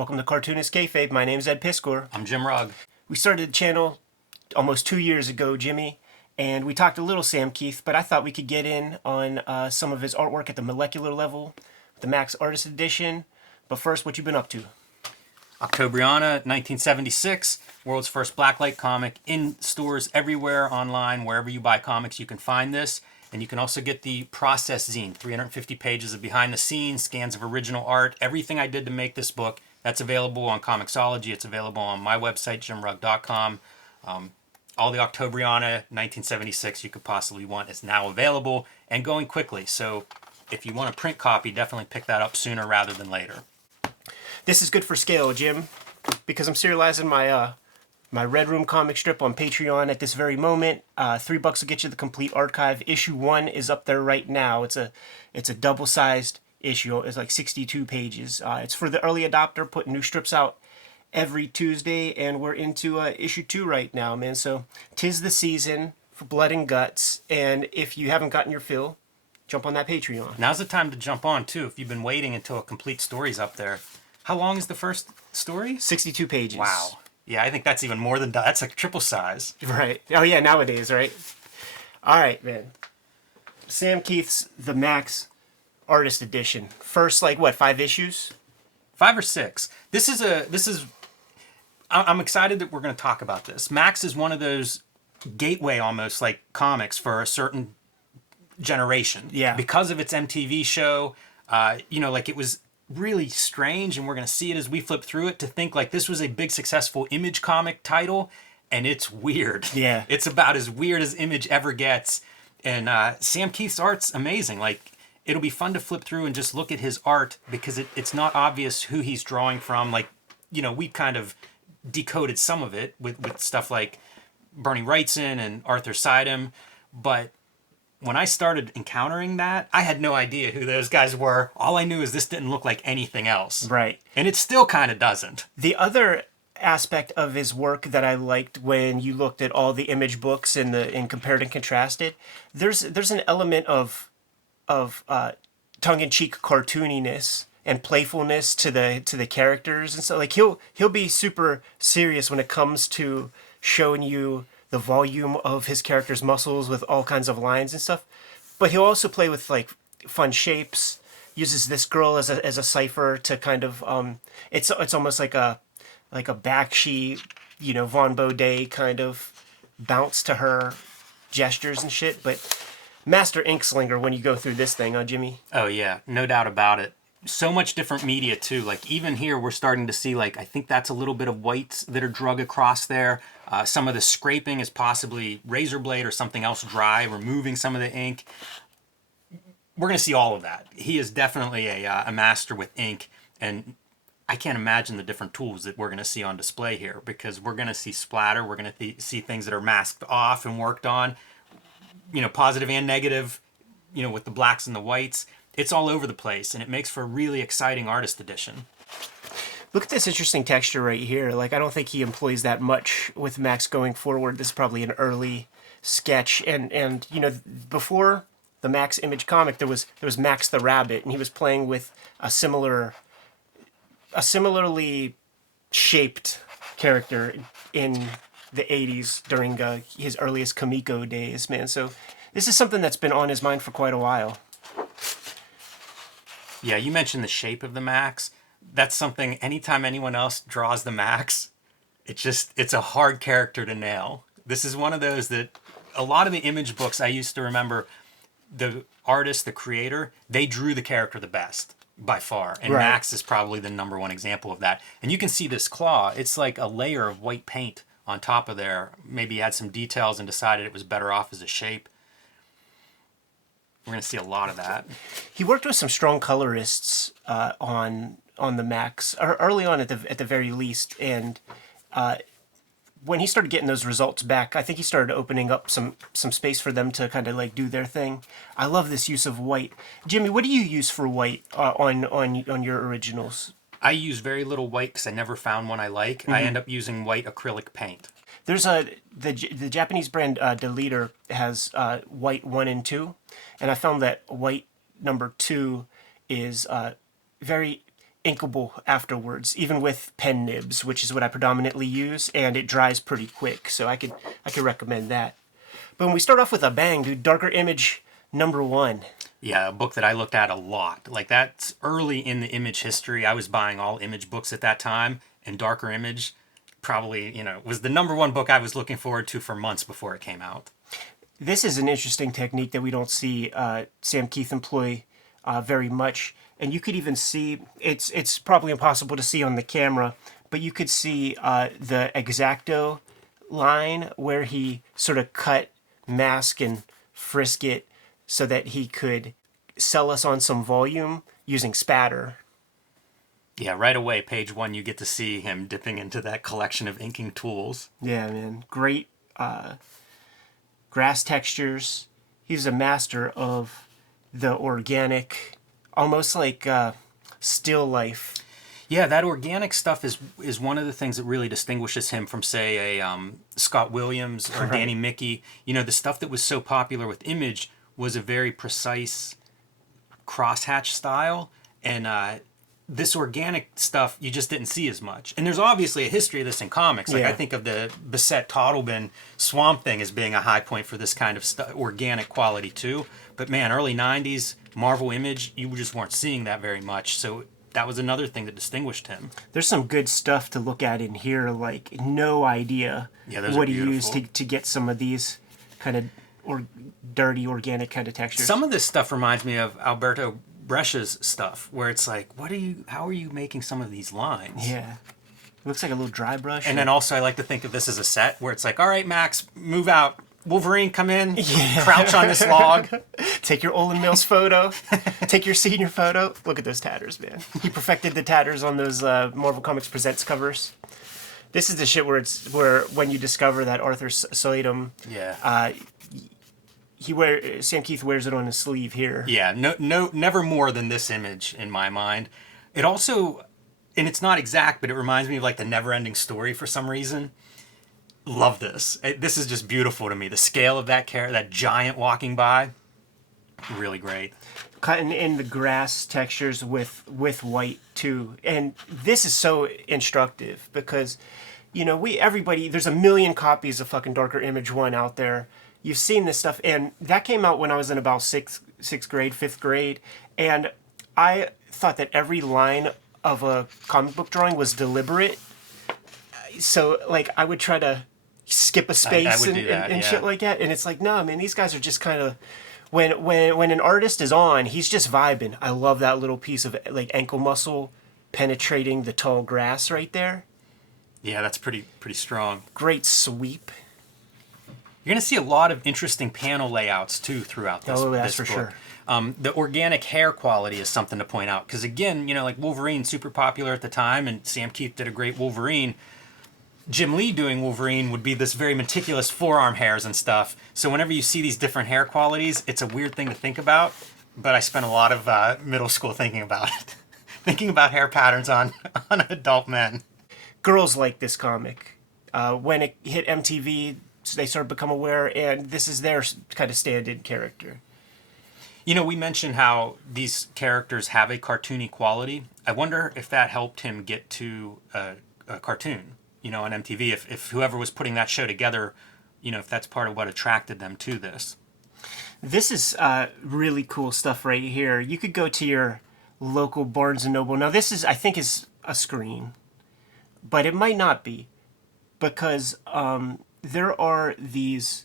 Welcome to Cartoonist Kayfabe. My name's Ed Piskor. I'm Jim Rugg. We started the channel almost 2 years ago, Jimmy, and we talked a little Sam Kieth, but I thought we could get in on some of his artwork at the molecular level, the Maxx Artist Edition. But first, what you been up to? Octobriana, 1976, world's first blacklight comic, in stores everywhere, online, wherever you buy comics, you can find this. And you can also get the process zine, 350 pages of behind the scenes, scans of original art, everything I did to make this book. That's available on Comixology. It's available on my website, jimrugg.com. All the Octobriana 1976 you could possibly want is now available and going quickly. So if you want a print copy, definitely pick that up sooner rather than later. This is good for scale, Jim, because I'm serializing my Red Room comic strip on Patreon at this very moment. $3 will get you the complete archive. Issue 1 is up there right now. It's a double-sized issue. It's like 62 pages. It's for the early adopter, putting new strips out every Tuesday, and we're into issue 2 right now, man. So 'tis the season for blood and guts, and if you haven't gotten your fill, jump on that Patreon. Now's the time to jump on, too, if you've been waiting until a complete story's up there. How long is the first story? 62 pages. Wow. Yeah, I think that's even more than that's like triple size. Right. Oh, yeah, nowadays, right? All right, man. Sam Kieth's The Maxx Artist Edition. First, like, what, 5 issues? 5 or 6. I'm excited that we're going to talk about this. Maxx is one of those gateway almost like comics for a certain generation. Yeah. Because of its MTV show, like it was really strange, and we're going to see it as we flip through it, to think like this was a big successful Image comic title, and it's weird. Yeah. It's about as weird as Image ever gets. And Sam Kieth's art's amazing. Like, it'll be fun to flip through and just look at his art, because it's not obvious who he's drawing from. Like, we've kind of decoded some of it with stuff like Bernie Wrightson and Arthur Sidem, but when I started encountering that, I had no idea who those guys were. All I knew is this didn't look like anything else. Right. And it still kind of doesn't. The other aspect of his work that I liked, when you looked at all the Image books and compared and contrasted, there's an element of tongue-in-cheek cartooniness and playfulness to the characters, and so like he'll be super serious when it comes to showing you the volume of his character's muscles with all kinds of lines and stuff, but he'll also play with like fun shapes. Uses this girl as a cipher to kind of it's almost like a Bakshi, Von Baudet kind of bounce to her gestures and shit. But Master Inkslinger when you go through this thing, huh, Jimmy? Oh yeah, no doubt about it. So much different media too. Like even here, we're starting to see, like, I think that's a little bit of whites that are drug across there. Some of the scraping is possibly razor blade or something else dry, removing some of the ink. We're going to see all of that. He is definitely a master with ink, and I can't imagine the different tools that we're going to see on display here, because we're going to see splatter. We're going to see things that are masked off and worked on, positive and negative, with the blacks and the whites. It's all over the place, and it makes for a really exciting artist edition. Look at this interesting texture right here. Like, I don't think he employs that much with Maxx going forward. This is probably an early sketch, and before the Maxx Image comic, there was Max the Rabbit, and he was playing with a similarly shaped character in the 80s during his earliest Kamiko days, man. So this is something that's been on his mind for quite a while. Yeah, you mentioned the shape of the Maxx. That's something, anytime anyone else draws the Maxx, it's a hard character to nail. This is one of those that a lot of the Image books I used to remember, the artist, the creator, they drew the character the best by far. And Right. Maxx is probably the #1 example of that. And you can see this claw. It's like a layer of white paint on top of there. Maybe he had some details and decided it was better off as a shape. We're going to see a lot of that. He worked with some strong colorists on the Maxx, or early on at the very least, and when he started getting those results back, I think he started opening up some space for them to kind of like do their thing. I love this use of white. Jimmy, what do you use for white on your originals? I use very little white because I never found one I like. I end up using white acrylic paint. There's the Japanese brand Deleter has white 1 and 2, and I found that white number 2 is very inkable afterwards, even with pen nibs, which is what I predominantly use, and it dries pretty quick. So I could recommend that. But when we start off with a bang, dude, Darker Image #1. Yeah, a book that I looked at a lot. Like that's early in the Image history. I was buying all Image books at that time, and Darker Image probably, was the #1 book I was looking forward to for months before it came out. This is an interesting technique that we don't see Sam Kieth employ very much. And you could even see, it's probably impossible to see on the camera, but you could see the X-Acto line where he sort of cut Mask and Frisket so that he could sell us on some volume using spatter. Yeah, right away, page 1, you get to see him dipping into that collection of inking tools. Yeah, man. Great grass textures. He's a master of the organic, almost like still life. Yeah, that organic stuff is one of the things that really distinguishes him from, say, a Scott Williams or Danny Mickey. The stuff that was so popular with Image was a very precise crosshatch style, and this organic stuff you just didn't see as much. And there's obviously a history of this in comics. Like I think of the Bissett Toddleben Swamp Thing as being a high point for this kind of organic quality too. But man, early 90s, Marvel Image, you just weren't seeing that very much. So that was another thing that distinguished him. There's some good stuff to look at in here, like no idea what he used to get some of these kind of dirty organic kind of textures. Some of this stuff reminds me of Alberto Brescia's stuff, where it's like, how are you making some of these lines? Yeah. It looks like a little dry brush. And then also I like to think of this as a set where it's like, all right, Max, move out. Wolverine, come in, crouch on this log. Take your Olin Mills photo. Take your senior photo. Look at those tatters, man. He perfected the tatters on those Marvel Comics Presents covers. This is the shit where when you discover that Arthur Soydum, Sam Kieth wears it on his sleeve here. Yeah, no, never more than this image in my mind. It also, and it's not exact, but it reminds me of like the Never-Ending Story for some reason. Love this. This is just beautiful to me. The scale of that character, that giant walking by, really great. Cutting in the grass textures with white too, and this is so instructive because, everybody, there's a million copies of fucking Darker Image 1 out there. You've seen this stuff, and that came out when I was in about sixth grade, 5th grade, and I thought that every line of a comic book drawing was deliberate. So, like, I would try to skip a space and shit like that, and it's like, no, man, these guys are just kind of, when an artist is on, he's just vibing. I love that little piece of, like, ankle muscle penetrating the tall grass right there. Yeah, that's pretty strong. Great sweep. You're going to see a lot of interesting panel layouts, too, throughout this book. Oh, that's for sure. The organic hair quality is something to point out. Because, again, like Wolverine, super popular at the time, and Sam Kieth did a great Wolverine. Jim Lee doing Wolverine would be this very meticulous forearm hairs and stuff. So whenever you see these different hair qualities, it's a weird thing to think about. But I spent a lot of middle school thinking about it. Thinking about hair patterns on adult men. Girls like this comic. When it hit MTV, they started to become aware, and this is their kind of stand-in character. We mentioned how these characters have a cartoony quality. I wonder if that helped him get to a cartoon, on MTV. If whoever was putting that show together, if that's part of what attracted them to this. This is really cool stuff right here. You could go to your local Barnes & Noble. Now, this is, I think, is a screen, but it might not be, because there are these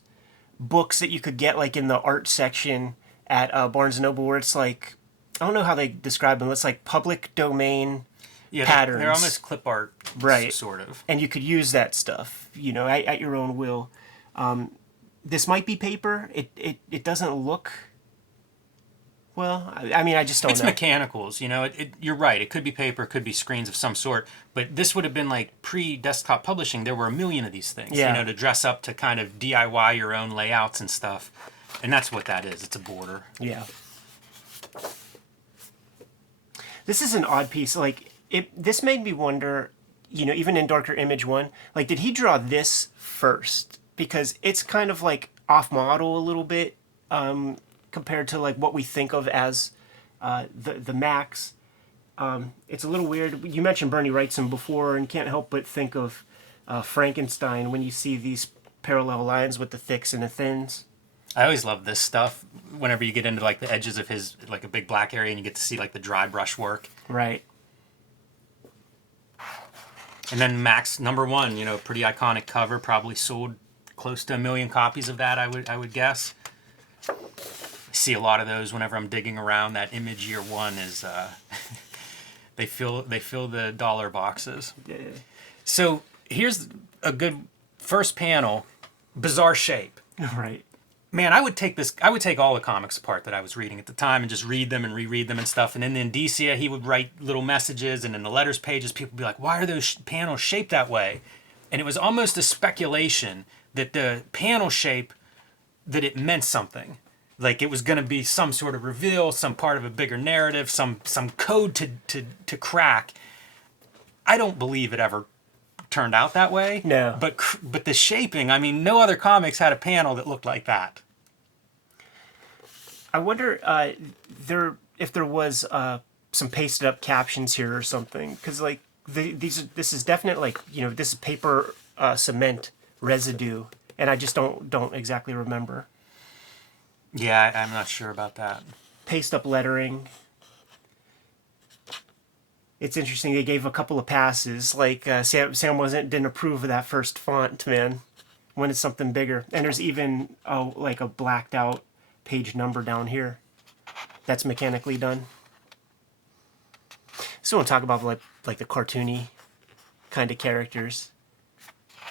books that you could get like in the art section at Barnes & Noble where it's like, I don't know how they describe them. It's like public domain patterns. They're almost clip art, right? Sort of. And you could use that stuff, at your own will. This might be paper. It doesn't look... Well, I mean, I just don't know. It's mechanicals, you're right. It could be paper, it could be screens of some sort. But this would have been like pre-desktop publishing. There were a million of these things, to dress up to kind of DIY your own layouts and stuff. And that's what that is. It's a border. Yeah. This is an odd piece. Like, this made me wonder, even in Darker Image 1, like, did he draw this first? Because it's kind of like off-model a little bit, compared to like what we think of as the Maxx. It's a little weird. You mentioned Bernie Wrightson before, and can't help but think of Frankenstein when you see these parallel lines with the thicks and the thins. I always love this stuff. Whenever you get into like the edges of his like a big black area, and you get to see like the dry brush work. Right. And then Maxx #1, pretty iconic cover. Probably sold close to 1 million copies of that. I would guess. I see a lot of those whenever I'm digging around. That Image Year One is they fill the dollar boxes. Yeah. So here's a good first panel. Bizarre shape. Right. Man, I would take all the comics apart that I was reading at the time and just read them and reread them and stuff. And in the indicia, he would write little messages, and in the letters pages, people would be like, why are those panels shaped that way? And it was almost a speculation that the panel shape, that it meant something. Like it was going to be some sort of reveal, some part of a bigger narrative, some code to crack. I don't believe it ever turned out that way. No. But the shaping, I mean, no other comics had a panel that looked like that. I wonder if there was some pasted up captions here or something, because like this is definite, like, this is paper cement residue, and I just don't exactly remember. Yeah, I'm not sure about that. Paste up lettering. It's interesting. They gave a couple of passes. Like Sam didn't approve of that first font, man. Wanted something bigger. And there's even like a blacked out page number down here. That's mechanically done. So I want to talk about like the cartoony kind of characters.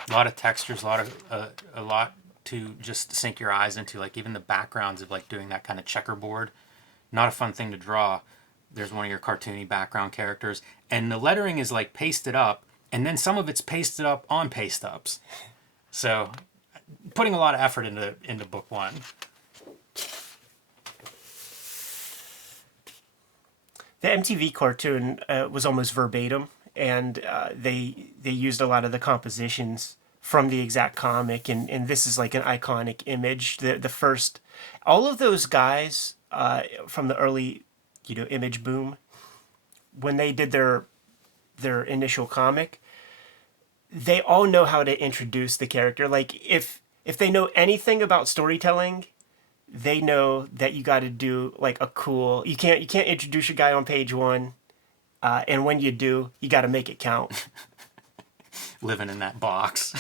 A lot of textures, a lot to just sink your eyes into. Like even the backgrounds of like doing that kind of checkerboard. Not a fun thing to draw. There's one of your cartoony background characters, and the lettering is like pasted up, and then some of it's pasted up on paste ups. So, putting a lot of effort into book one. The MTV cartoon was almost verbatim, and they used a lot of the compositions from the exact comic, and this is like an iconic image. The first, all of those guys from the early, Image boom, when they did their initial comic, they all know how to introduce the character. Like if they know anything about storytelling, they know that you got to do like a cool. You can't introduce your guy on page one, and when you do, you got to make it count. Living in that box.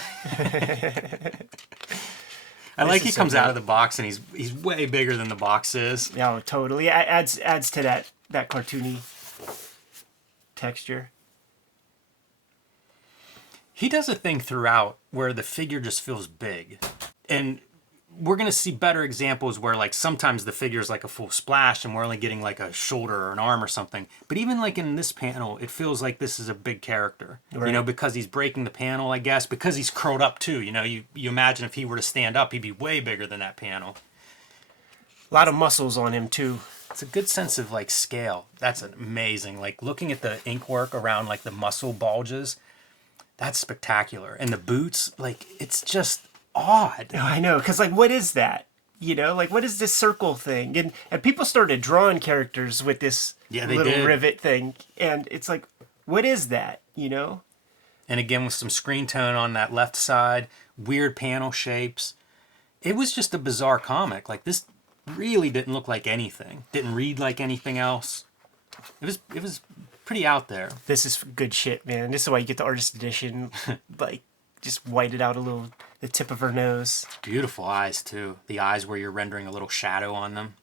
I like he comes out of the box and he's way bigger than the box is. Yeah, totally. Adds to that cartoony texture. He does a thing throughout where the figure just feels big. And we're going to see better examples where like sometimes the figure is like a full splash and we're only getting like a shoulder or an arm or something. But even like in this panel, it feels like this is a big character, right. Because he's breaking the panel, I guess, because he's curled up too. You imagine if he were to stand up, he'd be way bigger than that panel. A lot of muscles on him too. It's a good sense of like scale. That's amazing. Like looking at the ink work around like the muscle bulges, that's spectacular. And the boots, like it's just odd. I know, because like, what is that? Like, what is this circle thing? And people started drawing characters with this little rivet thing, and it's like, what is that? And again, with some screen tone on that left side, weird panel shapes. It was just a bizarre comic. Like this really didn't look like anything. Didn't read like anything else. It was pretty out there. This is good shit, man. This is why you get the artist edition. Like, just whited out a little the tip of her nose. Beautiful eyes too. The eyes where you're rendering a little shadow on them.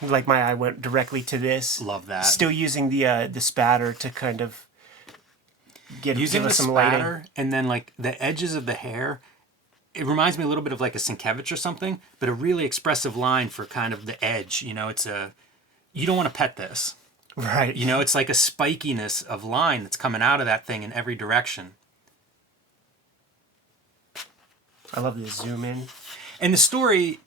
Like my eye went directly to this. Love that. Still using the spatter to kind of give us some lighting. And then like the edges of the hair. It reminds me a little bit of like a Sienkiewicz or something, but a really expressive line for kind of the edge. You don't want to pet this. Right. It's like a spikiness of line that's coming out of that thing in every direction. I love the zoom in. And the story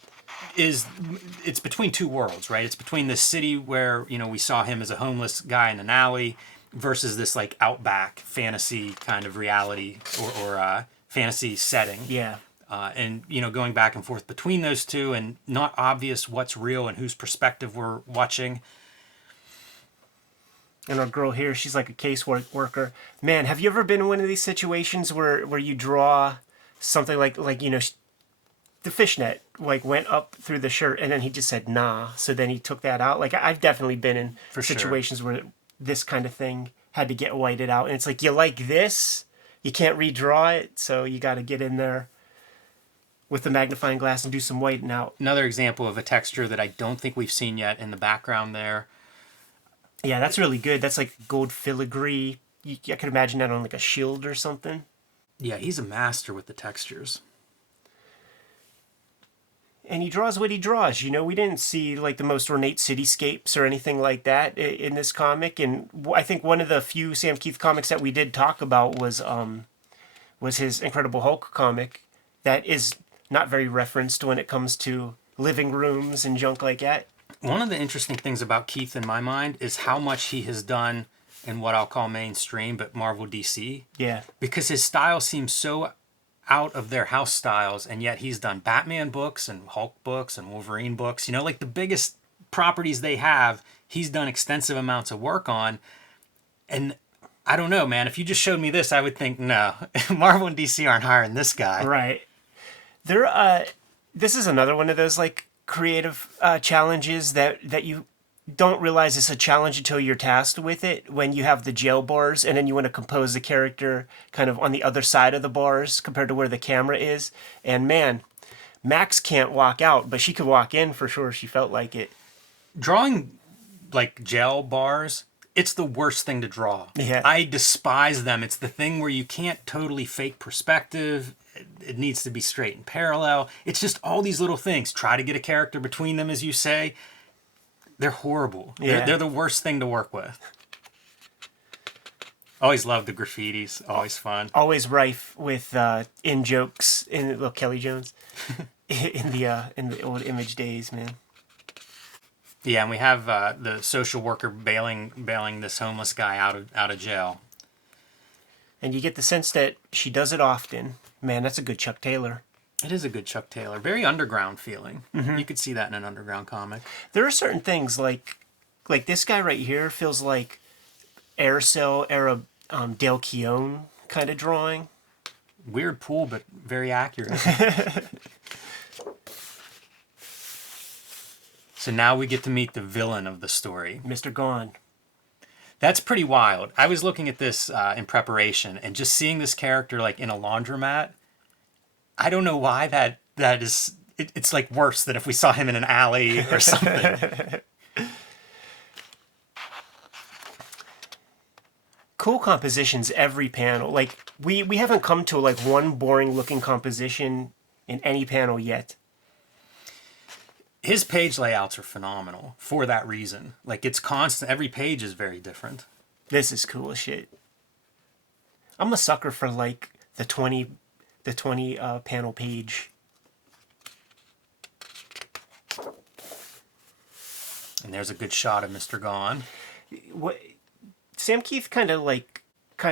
it's between two worlds, right? It's between the city where, we saw him as a homeless guy in an alley versus this like outback fantasy kind of reality or fantasy setting. Yeah. And, going back and forth between those two and not obvious what's real and whose perspective we're watching. And our girl here, she's like a worker. Man, have you ever been in one of these situations where you draw something like the fishnet like went up through the shirt and then he just said nah, so then he took that out. Like I've definitely been in situations where this kind of thing had to get whited out, and it's like you like this, you can't redraw it, so you got to get in there with the magnifying glass and do some whitening out. Another example of a texture that I don't think we've seen yet in the background there. Yeah, that's really good. That's like gold filigree. I could imagine that on like a shield or something. Yeah, he's a master with the textures. And he draws what he draws. We didn't see like the most ornate cityscapes or anything like that in this comic. And I think one of the few Sam Kieth comics that we did talk about was his Incredible Hulk comic that is not very referenced when it comes to living rooms and junk like that. One of the interesting things about Kieth in my mind is how much he has done in what I'll call mainstream, but Marvel DC. Yeah. Because his style seems so out of their house styles, and yet he's done Batman books and Hulk books and Wolverine books. Like the biggest properties they have, he's done extensive amounts of work on. And I don't know, man. If you just showed me this, I would think, no, Marvel and DC aren't hiring this guy. Right. This is another one of those like creative challenges that you don't realize it's a challenge until you're tasked with it, when you have the jail bars and then you want to compose the character kind of on the other side of the bars compared to where the camera is. And man, Maxx can't walk out, but she could walk in for sure if she felt like it. Drawing like jail bars, it's the worst thing to draw. Yeah. I despise them. It's the thing where you can't totally fake perspective. It needs to be straight and parallel. It's just all these little things. Try to get a character between them, as you say. They're horrible. Yeah. They're the worst thing to work with. Always love the graffitis. Always fun. Always rife with in jokes in little Kelly Jones in the old Image days, man. Yeah, and we have the social worker bailing this homeless guy out of jail. And you get the sense that she does it often. Man, that's a good Chuck Taylor. It is a good Chuck Taylor. Very underground feeling. Mm-hmm. You could see that in an underground comic. There are certain things like this guy right here feels like Aircell era Dale Keown kind of drawing. Weird pool, but very accurate. So now we get to meet the villain of the story. Mr. Gone. That's pretty wild. I was looking at this in preparation, and just seeing this character like in a laundromat, I don't know why that is. It's like worse than if we saw him in an alley or something. Cool compositions every panel. Like we haven't come to like one boring looking composition in any panel yet. His page layouts are phenomenal for that reason. Like it's constant. Every page is very different. This is cool as shit. I'm a sucker for like the 20 panel page. And there's a good shot of Mr. Gone. What Sam Kieth kind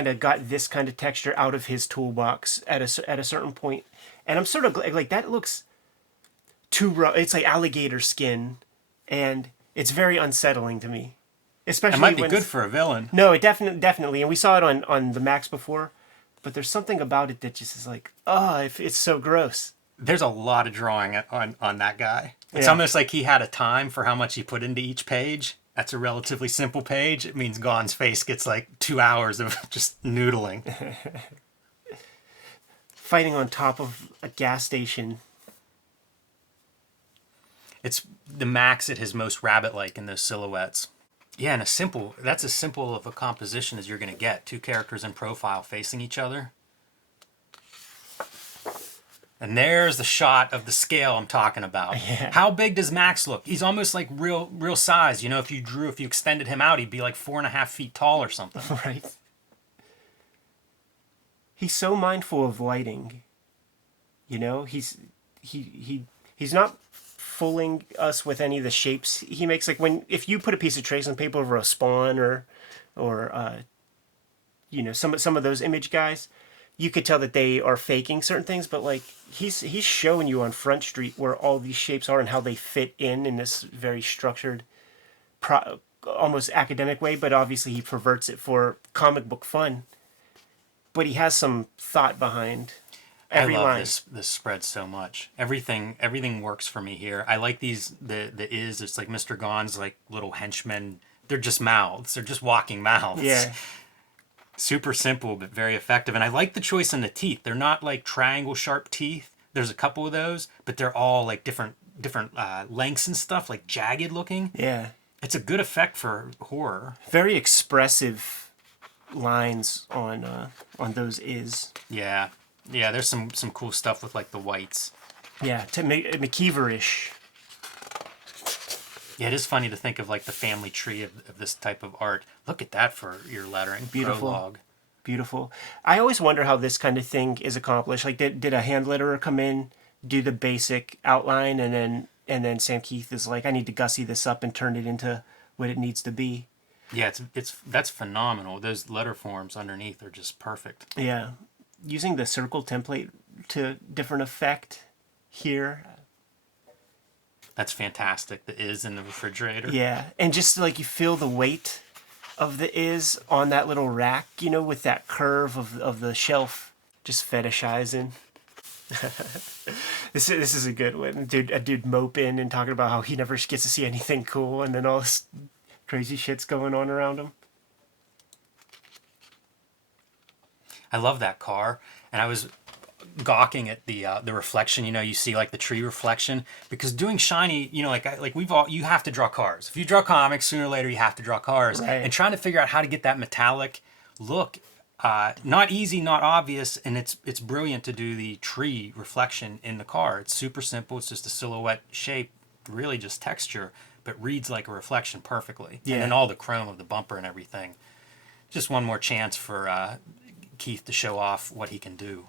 of got this kind of texture out of his toolbox at a certain point, and I'm sort of like that looks too rough. It's like alligator skin, and it's very unsettling to me. Especially it might be good for a villain. No, it definitely, and we saw it on the Maxx before, but there's something about it that just is like, it's so gross. There's a lot of drawing on that guy. It's almost like he had a time for how much he put into each page. That's a relatively simple page. It means Gone's face gets like 2 hours of just noodling. Fighting on top of a gas station. It's the Maxx at his most rabbit-like in those silhouettes. Yeah, and that's as simple of a composition as you're going to get. Two characters in profile facing each other. And there's the shot of the scale I'm talking about. Yeah. How big does Maxx look? He's almost like real size. If you extended him out, he'd be like 4.5 feet tall or something. Right. He's so mindful of lighting. He's not fooling us with any of the shapes he makes. Like if you put a piece of tracing paper over a Spawn or some of those Image guys, you could tell that they are faking certain things, but like he's showing you on Front Street where all these shapes are and how they fit in this very structured almost academic way, but obviously he perverts it for comic book fun. But he has some thought behind every I love line. this spread so much. Everything works for me here. I like these it's like Mr. Gone's like little henchmen. They're just mouths. They're just walking mouths. Yeah. Super simple but very effective. And I like the choice in the teeth. They're not like triangle sharp teeth. There's a couple of those, but they're all like different lengths and stuff, like jagged looking. Yeah. It's a good effect for horror. Very expressive lines on those is. Yeah. Yeah, there's some cool stuff with like the whites. Yeah, to McKeever-ish. Yeah, it is funny to think of like the family tree of this type of art. Look at that for your lettering. Beautiful. Prologue. Beautiful. I always wonder how this kind of thing is accomplished. Like, did a hand letterer come in, do the basic outline, and then Sam Kieth is like, I need to gussy this up and turn it into what it needs to be. Yeah, that's phenomenal. Those letter forms underneath are just perfect. Yeah. Using the circle template to different effect here. That's fantastic. The is in the refrigerator. Yeah. And just like you feel the weight of the is on that little rack, with that curve of the shelf, just fetishizing. This is a good one. A dude moping and talking about how he never gets to see anything cool, and then all this crazy shit's going on around him. I love that car, and I was gawking at the reflection. You see like the tree reflection, because doing shiny, you have to draw cars. If you draw comics, sooner or later you have to draw cars, right. And trying to figure out how to get that metallic look, not easy, not obvious, and it's brilliant to do the tree reflection in the car. It's super simple. It's just a silhouette shape, really just texture, but reads like a reflection perfectly. Yeah. And then all the chrome of the bumper and everything. Just one more chance for Kieth to show off what he can do.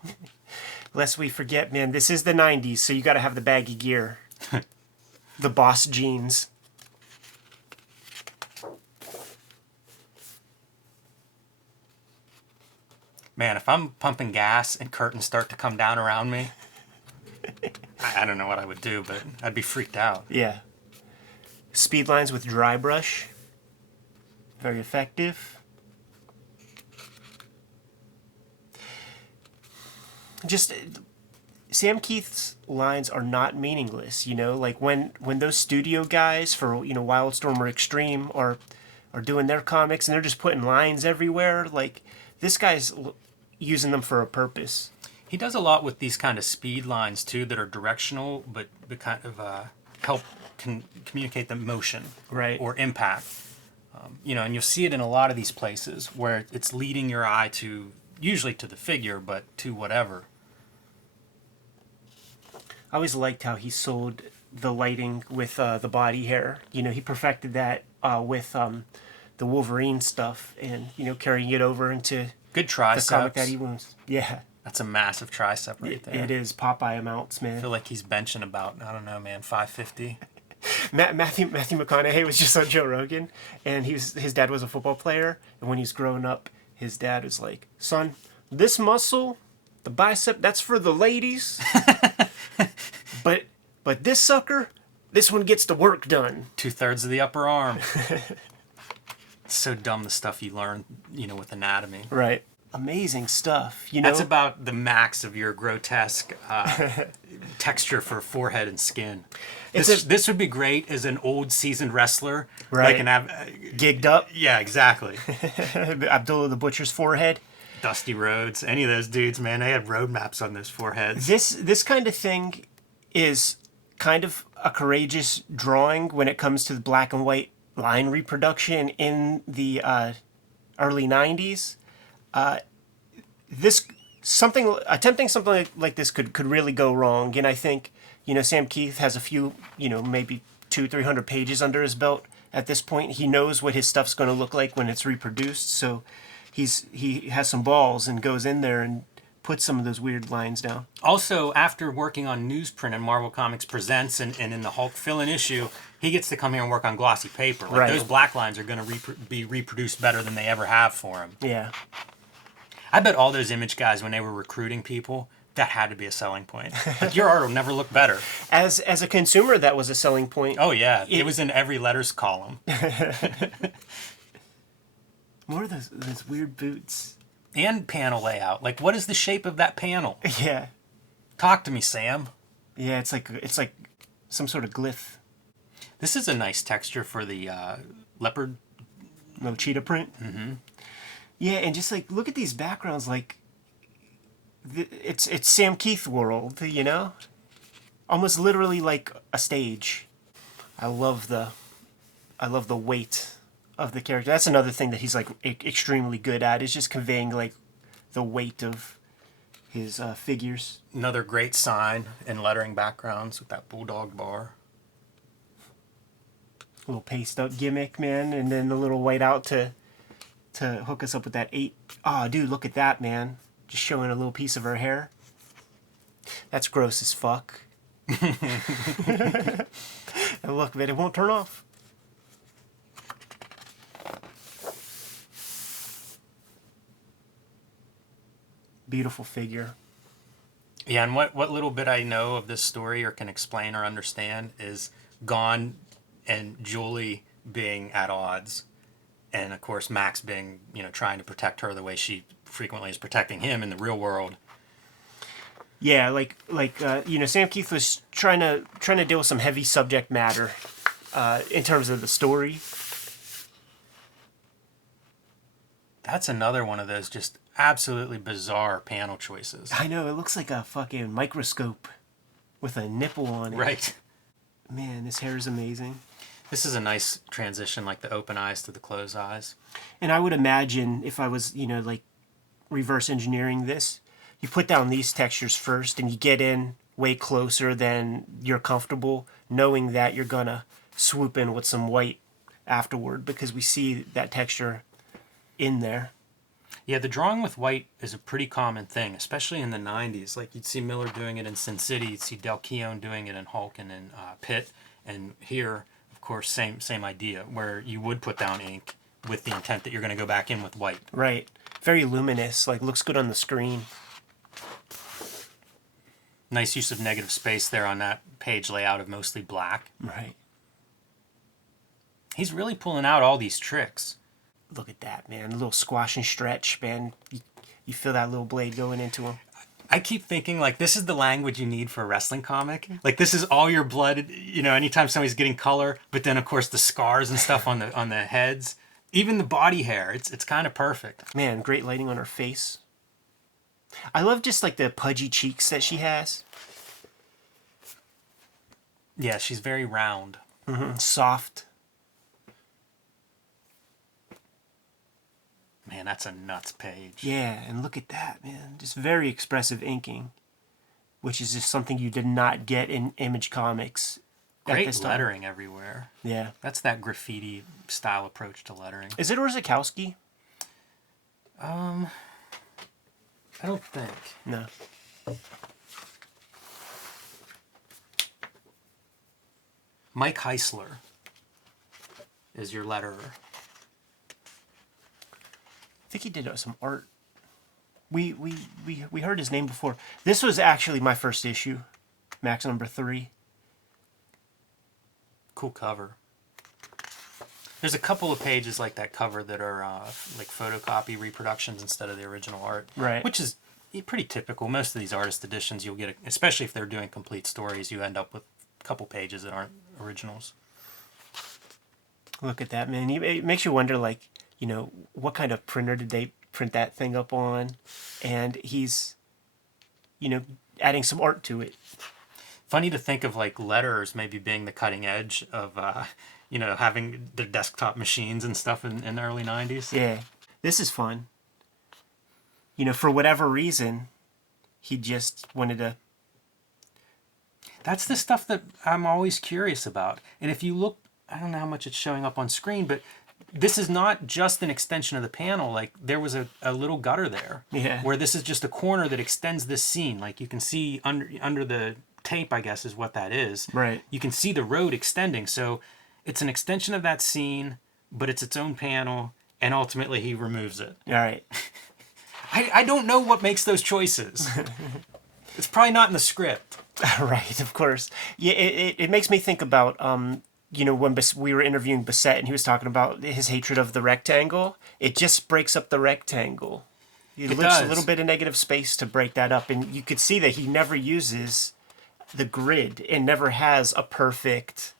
Lest we forget, man, this is the 90s, so you got to have the baggy gear. The boss jeans. Man, if I'm pumping gas and curtains start to come down around me, I don't know what I would do, but I'd be freaked out. Yeah. Speed lines with dry brush. Very effective. Just Sam Kieth's lines are not meaningless, like when those studio guys for Wildstorm or Extreme are doing their comics and they're just putting lines everywhere, like this guy's using them for a purpose. He does a lot with these kind of speed lines too that are directional but kind of help communicate the motion, right, or impact. And you'll see it in a lot of these places where it's leading your eye to, usually to the figure, but to whatever. I always liked how he sold the lighting with the body hair. He perfected that with the Wolverine stuff, and carrying it over into good triceps. The comic that he was. Yeah, that's a massive tricep right there. It is Popeye amounts, man. I feel like he's benching about, I don't know, man, 550. Matthew McConaughey was just on Joe Rogan, and his dad was a football player, and when he was growing up, his dad was like, "Son, this muscle, the bicep, that's for the ladies." But this sucker, this one gets the work done. 2/3 of the upper arm. It's so dumb, the stuff you learn, with anatomy. Right. Amazing stuff. That's about the max of your grotesque texture for forehead and skin. This would be great as an old seasoned wrestler. Right. Like gigged up. Yeah, exactly. Abdullah the Butcher's forehead. Dusty Rhodes. Any of those dudes, man, they had road maps on those foreheads. This kind of thing is kind of a courageous drawing when it comes to the black and white line reproduction in the early 90s. Attempting something like this could really go wrong, and I think Sam Kieth has a few maybe 200-300 pages under his belt at this point. He knows what his stuff's going to look like when it's reproduced, so he has some balls and goes in there and puts some of those weird lines down. Also, after working on newsprint and Marvel Comics Presents and in the Hulk fill-in issue, he gets to come here and work on glossy paper. Like, right. Those black lines are going to be reproduced better than they ever have for him. Yeah. I bet all those image guys, when they were recruiting people, That had to be a selling point. Like, your art will never look better. As a consumer, that was a selling point. Oh, yeah. It was in every letters column. What are those weird boots? And panel layout. Like, what is the shape of that panel? Yeah. Talk to me, Sam. Yeah, it's like some sort of glyph. This is a nice texture for the leopard. No cheetah print. Mm-hmm. Yeah, and just like look at these backgrounds. Like, it's Sam Kieth world, you know, almost literally like a stage. I love the weight of the character. That's another thing that he's like extremely good at, is just conveying like the weight of his figures. Another great sign in lettering backgrounds with that bulldog bar. Little paste up gimmick, man, and then the little white out to hook us up with that 8. Oh, dude, look at that, man. Just showing a little piece of her hair. That's gross as fuck. And look, man, it won't turn off. Beautiful figure. Yeah, and what little bit I know of this story or can explain or understand is Gon and Julie being at odds. And of course, Maxx being, trying to protect her the way she frequently is protecting him in the real world. Yeah, like Sam Kieth was trying to deal with some heavy subject matter in terms of the story. That's another one of those just absolutely bizarre panel choices. I know, it looks like a fucking microscope with a nipple on it. Right. Man, this hair is amazing. This is a nice transition, like the open eyes to the closed eyes. And I would imagine if I was, like reverse engineering this, you put down these textures first and you get in way closer than you're comfortable, knowing that you're gonna swoop in with some white afterward, because we see that texture in there. Yeah, the drawing with white is a pretty common thing, especially in the 90s. Like, you'd see Miller doing it in Sin City, you'd see Del Keown doing it in Hulk and in Pitt, and here, of course, same idea, where you would put down ink with the intent that you're going to go back in with white. Right. Very luminous, like looks good on the screen. Nice use of negative space there on that page layout of mostly black. Right. He's really pulling out all these tricks. Look at that, man. A little squash and stretch, man. You feel that little blade going into him. I keep thinking, like, this is the language you need for a wrestling comic. Like, this is all your blood, anytime somebody's getting color, but then, of course, the scars and stuff on the heads. Even the body hair, it's kind of perfect. Man, great lighting on her face. I love just, like, the pudgy cheeks that she has. Yeah, she's very round. Mm-hmm. Soft. Man, that's a nuts page. Yeah, and look at that, man. Just very expressive inking, which is just something you did not get in Image Comics. Great lettering everywhere. Yeah. That's that graffiti style approach to lettering. Is it Orzechowski? I don't think. No. Mike Heisler is your letterer. I think he did some art. We heard his name before. This was actually my first issue, Maxx number 3. Cool cover. There's a couple of pages like that cover that are like photocopy reproductions instead of the original art. Right. Which is pretty typical. Most of these artist editions, you'll get, especially if they're doing complete stories, you end up with a couple pages that aren't originals. Look at that, man. It makes you wonder, like, what kind of printer did they print that thing up on? And he's, adding some art to it. Funny to think of, like, letterers maybe being the cutting edge of, having the desktop machines and stuff in the early 90s. Yeah. This is fun. For whatever reason, he just wanted to... That's the stuff that I'm always curious about. And if you look, I don't know how much it's showing up on screen, but this is not just an extension of the panel. Like, there was a little gutter there. Yeah. Where this is just a corner that extends this scene. Like, you can see under the tape, I guess, is what that is. Right. You can see the road extending. So it's an extension of that scene, but it's its own panel, and ultimately he removes it. All right. I don't know what makes those choices. It's probably not in the script. Right, of course. Yeah, it makes me think about when we were interviewing Bissett and he was talking about his hatred of the rectangle. It just breaks up the rectangle. It leaves does. a little bit of negative space to break that up, and you could see that he never uses the grid and never has a perfect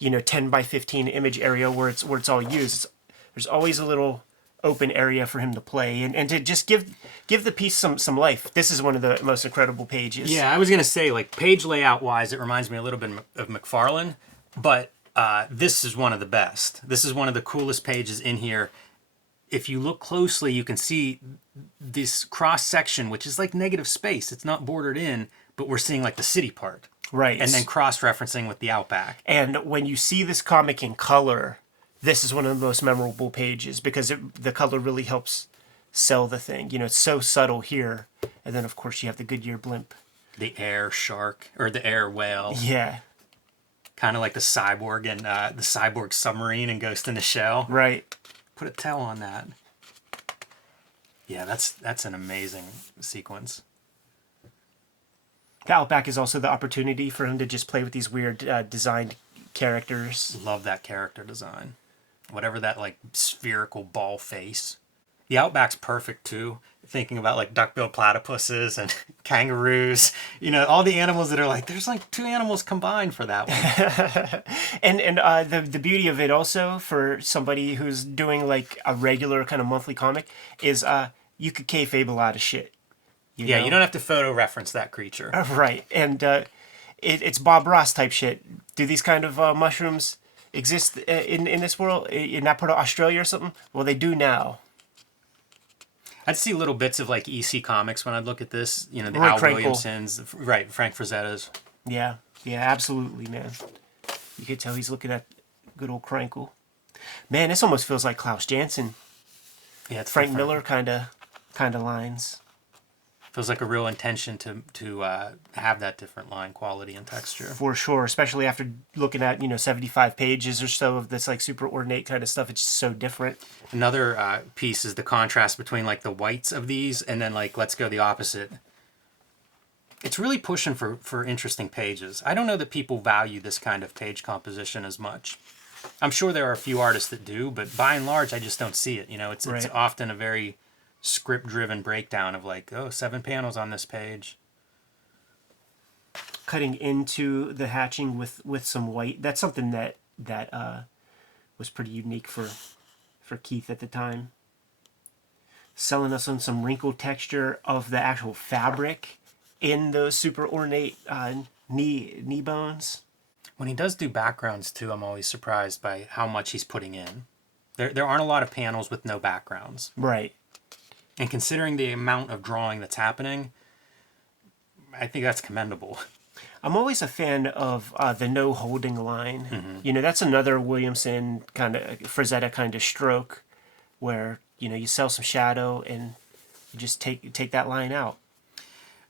10 by 15 image area where it's all used. There's always a little open area for him to play and to just give the piece some life. This is one of the most incredible pages. Yeah, I was gonna say, like, page layout wise, it reminds me a little bit of McFarlane, but this is one of the best. This is one of the coolest pages in here. If you look closely, you can see this cross section, which is like negative space. It's not bordered in, but we're seeing like the city part. Right. And then cross-referencing with the Outback. And when you see this comic in color, this is one of the most memorable pages because the color really helps sell the thing. It's so subtle here. And then, of course, you have the Goodyear blimp. The air shark, or the air whale. Yeah. Kind of like the cyborg and the cyborg submarine and Ghost in the Shell. Right. Put a tail on that. Yeah, that's an amazing sequence. The Outback is also the opportunity for him to just play with these weird designed characters. Love that character design. Whatever that like spherical ball face. The Outback's perfect too. Thinking about like duck-billed platypuses and kangaroos. All the animals that are like, there's like 2 animals combined for that one. and the beauty of it also for somebody who's doing like a regular kind of monthly comic is you could kayfabe a lot of shit. You don't have to photo reference that creature. Right. And it's Bob Ross type shit. Do these kind of mushrooms exist in this world, in that part of Australia or something? Well, they do now. I'd see little bits of like EC Comics when I'd look at this. The Roy Al Crankle. Williamsons, right? Frank Frazetta's. Yeah, absolutely, man. You could tell he's looking at good old Crankle. Man, this almost feels like Klaus Janson. Yeah, it's Frank different. Miller kind of lines. Feels like a real intention to have that different line quality and texture. For sure, especially after looking at 75 pages or so of this like super ornate kind of stuff. It's just so different. Another piece is the contrast between like the whites of these and then like let's go the opposite. It's really pushing for interesting pages. I don't know that people value this kind of page composition as much. I'm sure there are a few artists that do, but by and large, I just don't see it. It's Right. it's often a very script-driven breakdown of like, 7 panels on this page. Cutting into the hatching with some white. That's something that was pretty unique for Kieth at the time. Selling us on some wrinkled texture of the actual fabric in those super ornate knee bones. When he does do backgrounds too, I'm always surprised by how much he's putting in. There aren't a lot of panels with no backgrounds. Right. And considering the amount of drawing that's happening, I think that's commendable. I'm always a fan of the no holding line. Mm-hmm. That's another Williamson kind of Frazetta kind of stroke where, you sell some shadow and you just take that line out.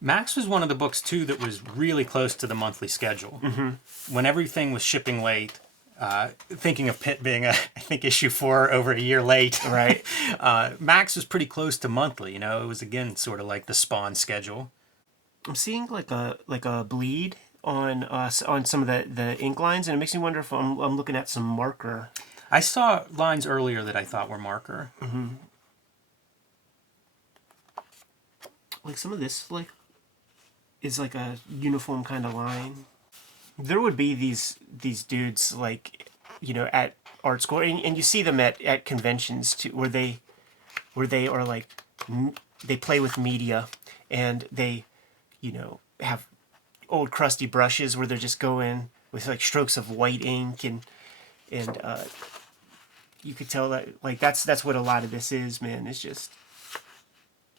Maxx was one of the books too that was really close to the monthly schedule. Mm-hmm. When everything was shipping late, thinking of Pitt being I think issue 4 over a year late. Right. Maxx was pretty close to monthly. It was again sort of like the Spawn schedule. I'm seeing like a bleed on some of the ink lines, and it makes me wonder if I'm looking at some marker. I saw lines earlier that I thought were marker. Mm-hmm. Like some of this is like a uniform kind of line. There would be these dudes like at art school, and you see them at conventions too, where they are like they play with media, and they have old crusty brushes where they're just going with like strokes of white ink, and you could tell that like that's what a lot of this is, man. It's just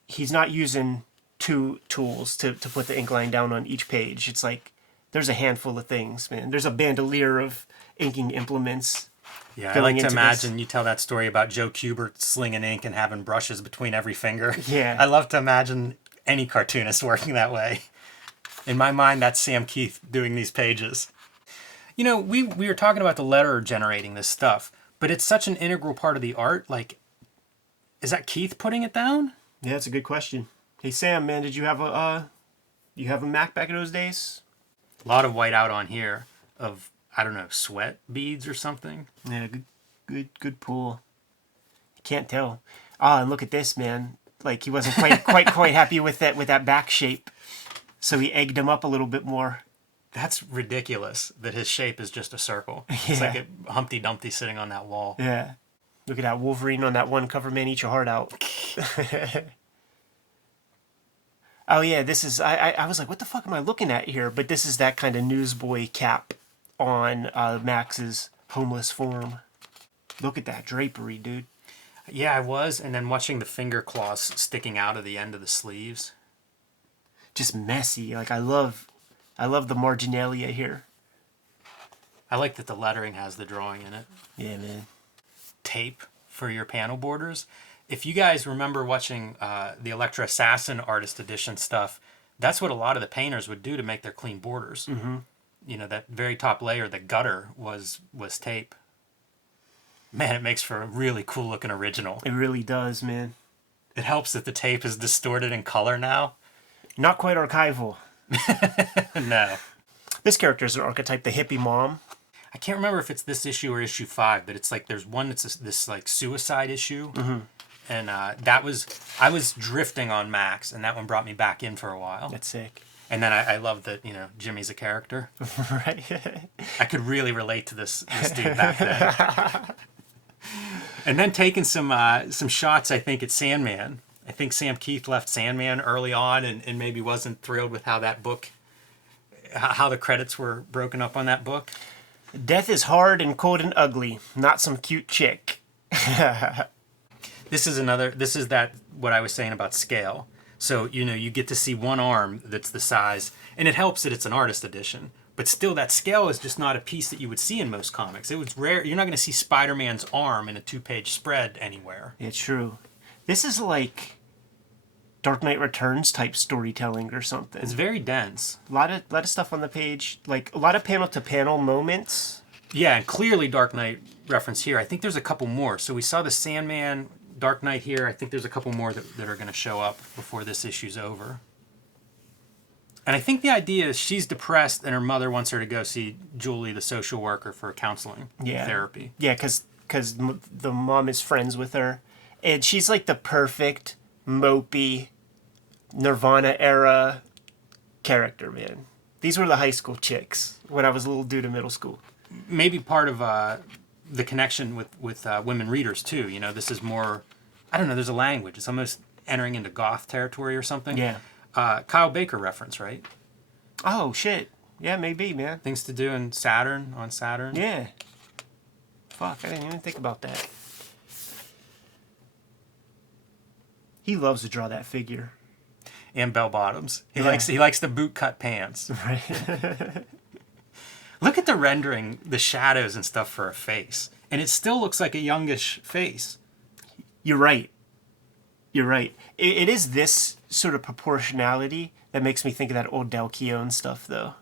he's not using 2 tools to put the ink line down on each page. It's like there's a handful of things, man. There's a bandolier of inking implements. Yeah, I like to imagine you tell that story about Joe Kubert slinging ink and having brushes between every finger. Yeah. I love to imagine any cartoonist working that way. In my mind, that's Sam Kieth doing these pages. We were talking about the letterer generating this stuff, but it's such an integral part of the art. Like, is that Kieth putting it down? Yeah, that's a good question. Hey, Sam, man, did you have You have a Mac back in those days? A lot of white out on here of, I don't know, sweat beads or something. Yeah, good pull. Can't tell. Ah, and look at this, man. Like he wasn't quite happy with that back shape, so he egged him up a little bit more. That's ridiculous that his shape is just a circle. It's Yeah. like a Humpty Dumpty sitting on that wall. Yeah. Look at that Wolverine on that one cover, man. Eat your heart out. Oh yeah, this is. I was like, what the fuck am I looking at here? But this is that kind of newsboy cap on Max's homeless form. Look at that drapery, dude. Yeah, I was, and then watching the finger claws sticking out of the end of the sleeves. Just messy. Like I love the marginalia here. I like that the lettering has the drawing in it. Yeah, man. Tape for your panel borders. If you guys remember watching the Elektra Assassin Artist Edition stuff, that's what a lot of the painters would do to make their clean borders. Mm-hmm. You know, that very top layer, the gutter, was tape. Man, it makes for a really cool looking original. It really does, man. It helps that the tape is distorted in color now. Not quite archival. No. This character is an archetype, the hippie mom. I can't remember if it's this issue or issue 5, but it's like there's one that's this like suicide issue. Mm-hmm. And I was drifting on Maxx, and that one brought me back in for a while. That's sick. And then I love that, you know, Jimmy's a character. Right. I could really relate to this dude back then. And then taking some shots, I think, at Sandman. I think Sam Kieth left Sandman early on and maybe wasn't thrilled with how that book, how the credits were broken up on that book. Death is hard and cold and ugly, not some cute chick. This is that what I was saying about scale. So, you know, you get to see one arm that's the size, and it helps that it's an artist edition. But still, that scale is just not a piece that you would see in most comics. It was rare. You're not going to see Spider-Man's arm in a 2-page spread anywhere. It's true. This is like Dark Knight Returns type storytelling or something. It's very dense. A lot of stuff on the page, like a lot of panel-to-panel moments. Yeah, and clearly Dark Knight reference here. I think there's a couple more. So we saw the Sandman, Dark Knight here. I think there's a couple more that are going to show up before this issue's over. And I think the idea is she's depressed and her mother wants her to go see Julie, the social worker, for counseling, therapy. Yeah, because the mom is friends with her. And she's like the perfect, mopey, Nirvana era character, man. These were the high school chicks when I was a little dude in middle school. Maybe part of the connection with women readers, too. You know, this is more, I don't know, there's a language. It's almost entering into goth territory or something. Yeah. Kyle Baker reference, right? Oh, shit. Yeah, maybe, man. Things to do in Saturn, on Saturn. Yeah. Fuck, I didn't even think about that. He loves to draw that figure. And bell bottoms. He Yeah. likes the boot cut pants. Right. Look at the rendering, the shadows and stuff for a face. And it still looks like a youngish face. You're right. You're right. It is this sort of proportionality that makes me think of that old Del Keown stuff, though.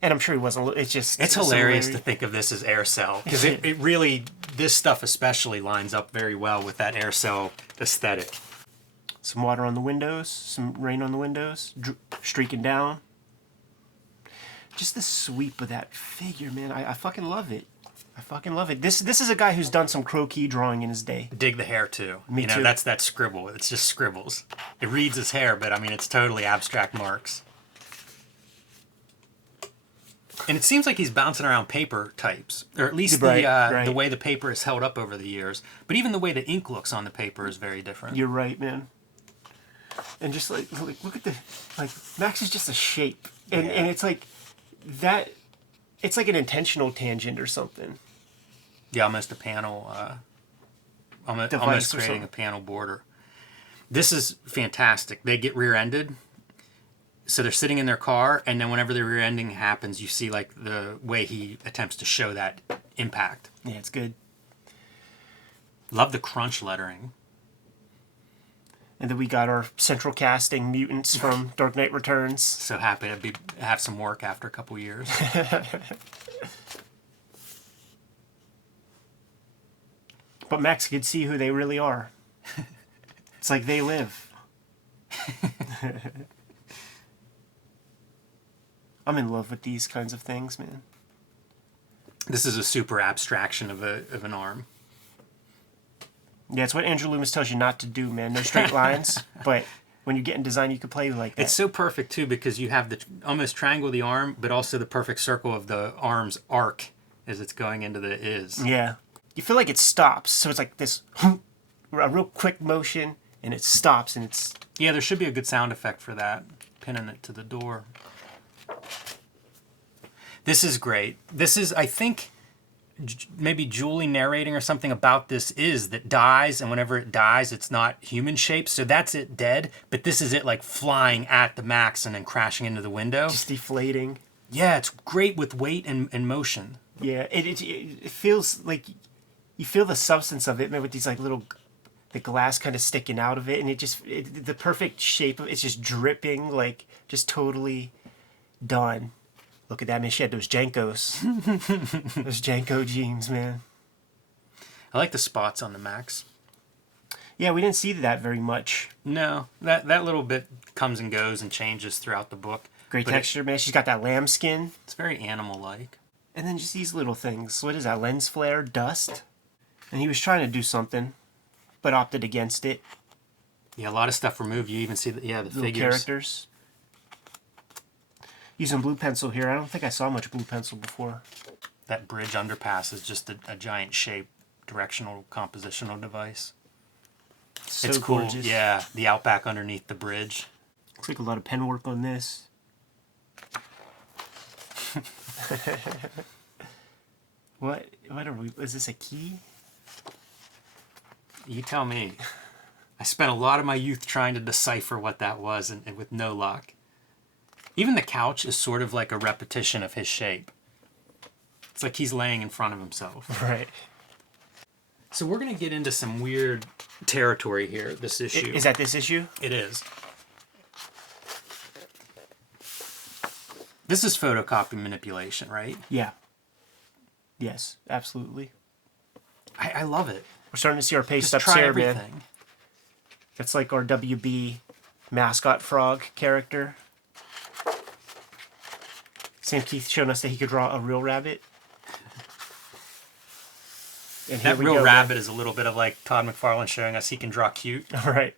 And I'm sure he wasn't. It's hilarious to think of this as air cell. Because it really, this stuff especially lines up very well with that air cell aesthetic. Some water on the windows, some rain on the windows, streaking down. Just the sweep of that figure, man. I fucking love it. I fucking love it. This is a guy who's done some croquis drawing in his day. Dig the hair too. Me too. That's that scribble. It's just scribbles. It reads as hair, but I mean it's totally abstract marks. And it seems like he's bouncing around paper types, or at least the way the paper is held up over the years. But even the way the ink looks on the paper is very different. You're right, man. And just like look at the Maxx is just a shape, and it's like that. It's like an intentional tangent or something. Yeah, almost a panel. Almost creating a panel border. This is fantastic. They get rear-ended. So they're sitting in their car, and then whenever the rear-ending happens, you see like the way he attempts to show that impact. Yeah, it's good. Love the crunch lettering. And then we got our central casting mutants from Dark Knight Returns. So happy to have some work after a couple years. But Maxx could see who they really are. It's like they live. I'm in love with these kinds of things, man. This is a super abstraction of an arm. Yeah, it's what Andrew Loomis tells you not to do, man. No straight lines. But when you get in design, you can play like that. It's so perfect, too, because you have the almost triangle of the arm, but also the perfect circle of the arm's arc as it's going into the is. Yeah. You feel like it stops. So it's like this, a real quick motion, and it stops, and it's... Yeah, there should be a good sound effect for that. Pinning it to the door. This is great. This is, I think... maybe Julie narrating or something about this is that dies, and whenever it dies, it's not human shaped. So that's it dead, but this is it like flying at the Maxx and then crashing into the window. Just deflating. Yeah, it's great with weight and motion. Yeah, it feels like you feel the substance of it, man, with these like little, the glass kind of sticking out of it, and the perfect shape of it's just dripping, like just totally done. Look at that, man. She had those Jankos. Those Janko jeans, man. I like the spots on the Maxx. Yeah, we didn't see that very much. No, that little bit comes and goes and changes throughout the book. Great texture, man. She's got that lamb skin. It's very animal-like. And then just these little things. What is that? Lens flare? Dust? And he was trying to do something, but opted against it. Yeah, a lot of stuff removed. You even see the little figures. Characters. Using blue pencil here. I don't think I saw much blue pencil before. That bridge underpass is just a giant shape, directional compositional device. So it's cool. gorgeous. Yeah, the outback underneath the bridge. Looks like a lot of pen work on this. What are we? Is this a key? You tell me. I spent a lot of my youth trying to decipher what that was, and with no luck. Even the couch is sort of like a repetition of his shape. It's like he's laying in front of himself. Right. So we're going to get into some weird territory here, this issue. Is that this issue? It is. This is photocopy manipulation, right? Yeah. Yes, absolutely. I love it. We're starting to see our paste Just ups try here, everything. man. That's like our WB mascot frog character. Sam Kieth showing us that he could draw a real rabbit. And That real rabbit is a little bit of like Todd McFarlane showing us he can draw cute. All right.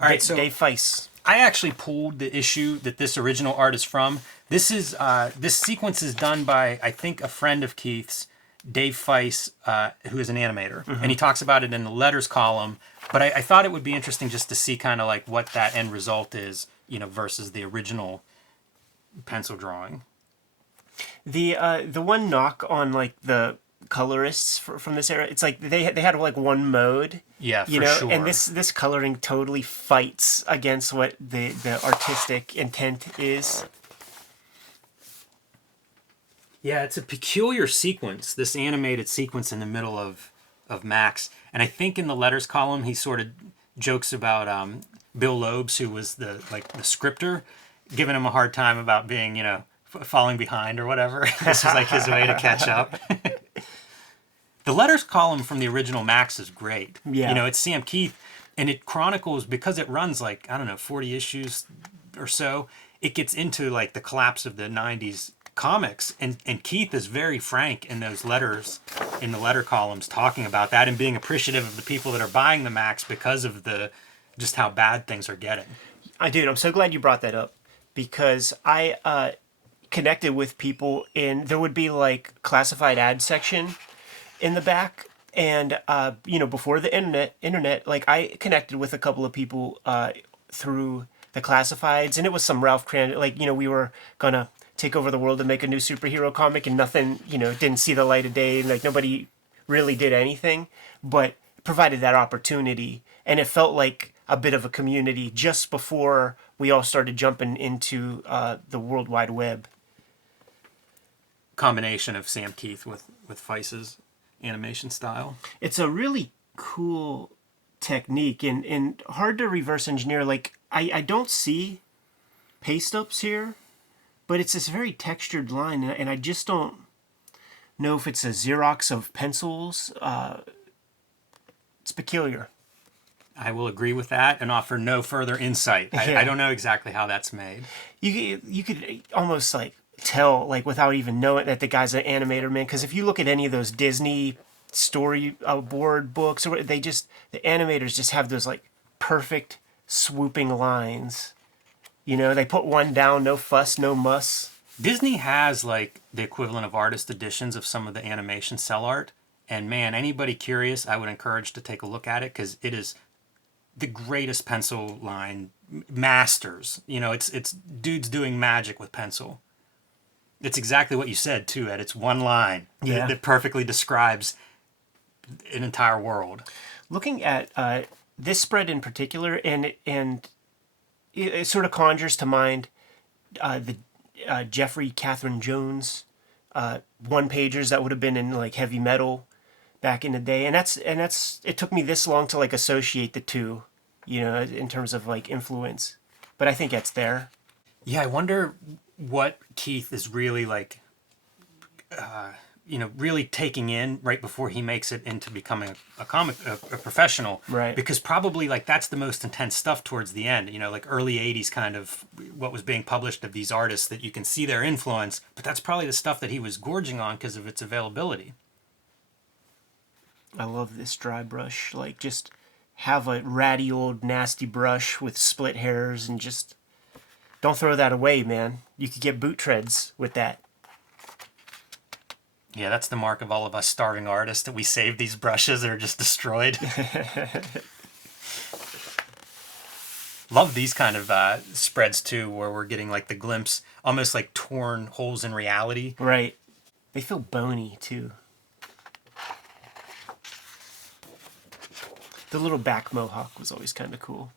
All right, so Dave Feiss. I actually pulled the issue that this original art is from. This sequence is done by, I think, a friend of Keith's, Dave Feiss, who is an animator. Mm-hmm. And he talks about it in the letters column. But I thought it would be interesting just to see kind of like what that end result is, versus the original pencil drawing. The one knock on like the colorists from this era, it's like they had like one mode. Yeah, for sure. And this coloring totally fights against what the artistic intent is. Yeah, it's a peculiar sequence, this animated sequence in the middle of Maxx. And I think in the letters column, he sort of jokes about Bill Loebs, who was the scripter, giving him a hard time about being, falling behind or whatever. This was like his way to catch up. The letters column from the original Maxx is great. Yeah. It's Sam Kieth, and it chronicles, because it runs like, 40 issues or so, it gets into like the collapse of the 90s comics, and Kieth is very frank in those letters, in the letter columns, talking about that and being appreciative of the people that are buying the Maxx because of just how bad things are getting. I'm so glad you brought that up, because I connected with people, and there would be like classified ad section in the back, and before the internet, like I connected with a couple of people through the classifieds, and it was some Ralph Cran, like we were gonna take over the world and make a new superhero comic, and nothing didn't see the light of day, like nobody really did anything, but it provided that opportunity, and it felt like a bit of a community just before we all started jumping into the World Wide Web. Combination of Sam Kieth with Feiss's animation style. It's a really cool technique, and hard to reverse engineer. Like I don't see paste ups here, but it's this very textured line, and I just don't know if it's a Xerox of pencils. It's peculiar. I will agree with that and offer no further insight. Yeah. I don't know exactly how that's made. You could almost like tell like without even knowing that the guy's an animator, man. Because if you look at any of those Disney storyboard books, or the animators just have those like perfect swooping lines. You know, they put one down, no fuss, no muss. Disney has like the equivalent of artist editions of some of the animation cell art. And man, anybody curious, I would encourage to take a look at it because it is the greatest pencil line masters. You know, it's dudes doing magic with pencil. It's exactly what you said too, Ed. It's one line that perfectly describes an entire world. Looking at this spread in particular, and it sort of conjures to mind the Jeffrey Catherine Jones one pagers that would have been in like heavy metal back in the day, and that's it took me this long to like associate the two, you know, in terms of like influence, but I think it's there. Yeah, I wonder what Kieth is really like, really taking in right before he makes it into becoming a professional. Right. Because probably like that's the most intense stuff towards the end, you know, like early 80s kind of what was being published of these artists that you can see their influence, but that's probably the stuff that he was gorging on because of its availability. I love this dry brush. Like, just have a ratty old nasty brush with split hairs and just don't throw that away, man. You could get boot treads with that. Yeah, that's the mark of all of us starving artists, that we save these brushes that are just destroyed. Love these kind of spreads too, where we're getting like the glimpse, almost like torn holes in reality. Right. They feel bony too. The little back mohawk was always kind of cool.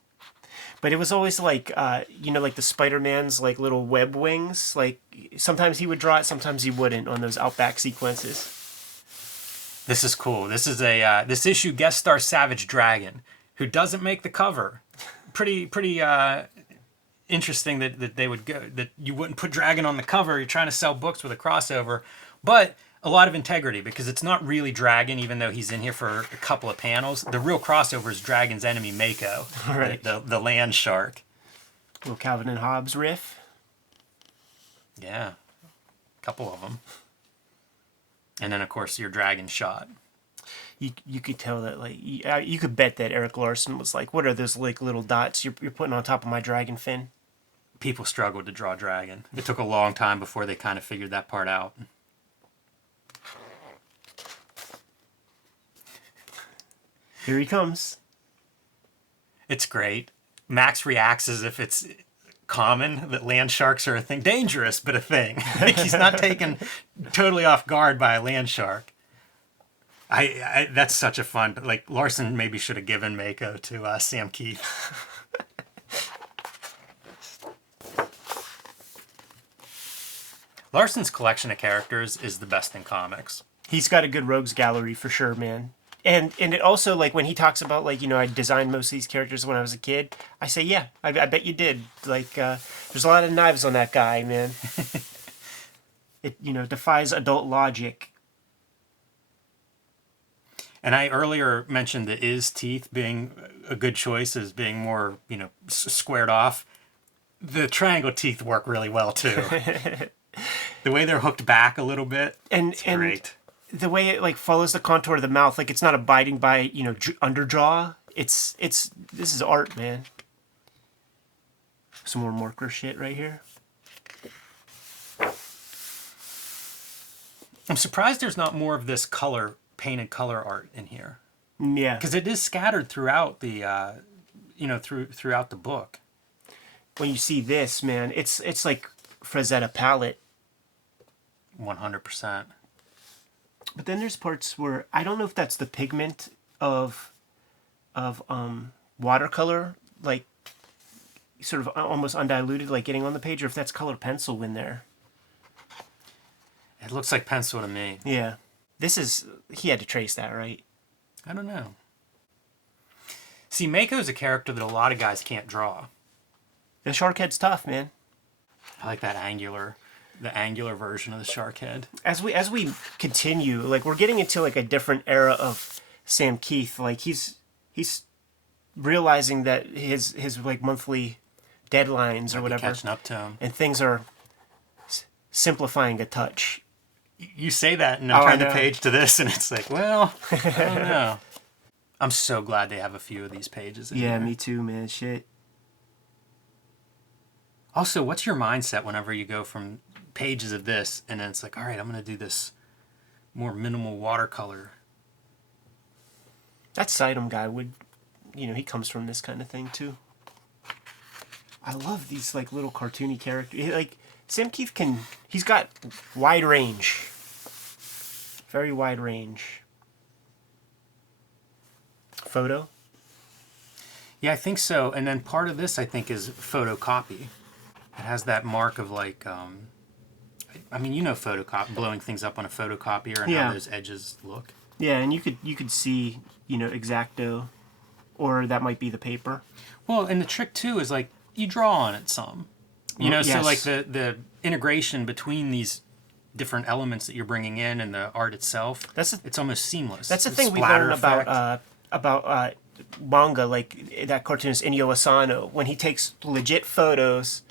But it was always like, like the Spider-Man's like little web wings. Like sometimes he would draw it, sometimes he wouldn't on those Outback sequences. This is cool. This is this issue guest star Savage Dragon, who doesn't make the cover. Pretty interesting that they would go, that you wouldn't put Dragon on the cover. You're trying to sell books with a crossover, but a lot of integrity because it's not really Dragon, even though he's in here for a couple of panels. The real crossover is Dragon's enemy Mako, right? The land shark. Little Calvin and Hobbes riff. Yeah, a couple of them. And then of course your Dragon shot. You could tell that like you could bet that Eric Larson was like, what are those like little dots you're putting on top of my dragon fin? People struggled to draw Dragon. It took a long time before they kind of figured that part out. Here he comes. It's great. Max reacts as if it's common that land sharks are a thing. Dangerous, but a thing. Like he's not taken totally off guard by a land shark. I that's such a fun, like Larson maybe should have given Mako to Sam Kieth. Larson's collection of characters is the best in comics. He's got a good rogues gallery for sure, man. And it also, like, when he talks about, like, you know, I designed most of these characters when I was a kid, I say, yeah, I bet you did. Like, there's a lot of knives on that guy, man. It, you know, defies adult logic. And I earlier mentioned the Is teeth being a good choice as being more, you know, squared off. The triangle teeth work really well, too. The way they're hooked back a little bit, it's great. The way it like follows the contour of the mouth, like it's not abiding by, you know, underjaw. It's this is art, man. Some more Morker shit right here. I'm surprised there's not more of this painted color art in here. Yeah, because it is scattered throughout the, throughout the book. When you see this, man, it's like Frazetta palette. 100%. But then there's parts where I don't know if that's the pigment of watercolor, like sort of almost undiluted, like getting on the page, or if that's colored pencil in there. It looks like pencil to me. Yeah. He had to trace that, right? I don't know. See, Mako's a character that a lot of guys can't draw. The shark head's tough, man. I like that the angular version of the shark head. As we continue, like we're getting into like a different era of Sam Kieth. Like he's realizing that his like monthly deadlines or whatever, catching up to him. and things are simplifying a touch. You say that, and I'm turning the page to this, and it's like, well, I don't know. I'm so glad they have a few of these pages in here. Me too, man. Shit. Also, what's your mindset whenever you go from pages of this, and then it's like, all right, I'm going to do this more minimal watercolor? That Sitem guy he comes from this kind of thing too. I love these like little cartoony characters. Like Sam Kieth he's got wide range. Very wide range. Photo? Yeah, I think so. And then part of this, I think, is photocopy. It has that mark of like, I mean, photocopy, blowing things up on a photocopier and how those edges look. Yeah, and you could see, X-Acto, or that might be the paper. Well, and the trick too is like you draw on it some, so like the integration between these different elements that you're bringing in and the art itself. It's almost seamless. That's the thing we learned about manga, like that cartoonist Inyo Asano, when he takes legit photos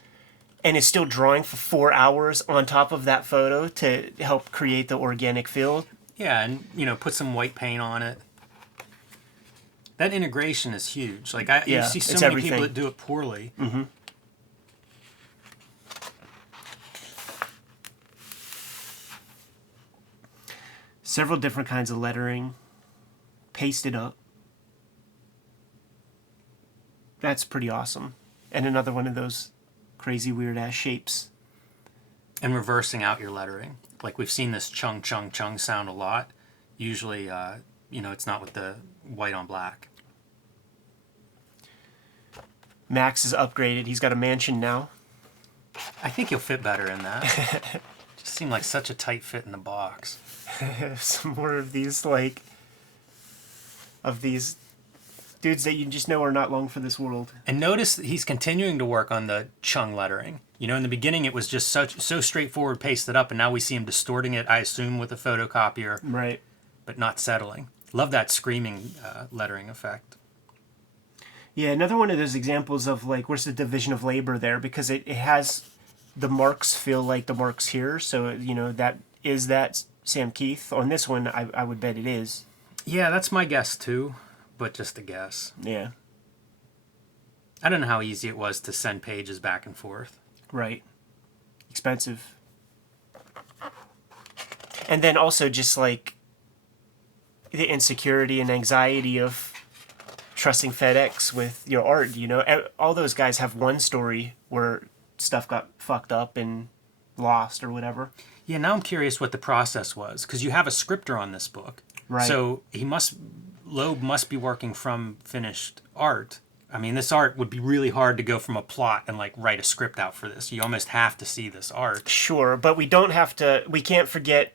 and is still drawing for 4 hours on top of that photo to help create the organic feel. Yeah, and put some white paint on it. That integration is huge. Like you see so many people that do it poorly. Mm-hmm. Several different kinds of lettering, pasted up. That's pretty awesome. And another one of those crazy weird ass shapes. And reversing out your lettering. Like we've seen this chung chung chung sound a lot. Usually, it's not with the white on black. Maxx is upgraded. He's got a mansion now. I think he'll fit better in that. Just seemed like such a tight fit in the box. Some more of these dudes that you just know are not long for this world. And notice that he's continuing to work on the chung lettering. In the beginning it was just so straightforward, pasted up, and now we see him distorting it, I assume, with a photocopier. Right. But not settling. Love that screaming lettering effect. Yeah, another one of those examples of like, where's the division of labor there? Because it has the marks feel like the marks here. So, that Sam Kieth. On this one, I would bet it is. Yeah, that's my guess too, but just a guess. Yeah. I don't know how easy it was to send pages back and forth. Right. Expensive. And then also just like the insecurity and anxiety of trusting FedEx with your art, all those guys have one story where stuff got fucked up and lost or whatever. Yeah, now I'm curious what the process was, because you have a scripter on this book. Right. So Loeb must be working from finished art. I mean, this art would be really hard to go from a plot and like write a script out for this. You almost have to see this art. Sure, but we can't forget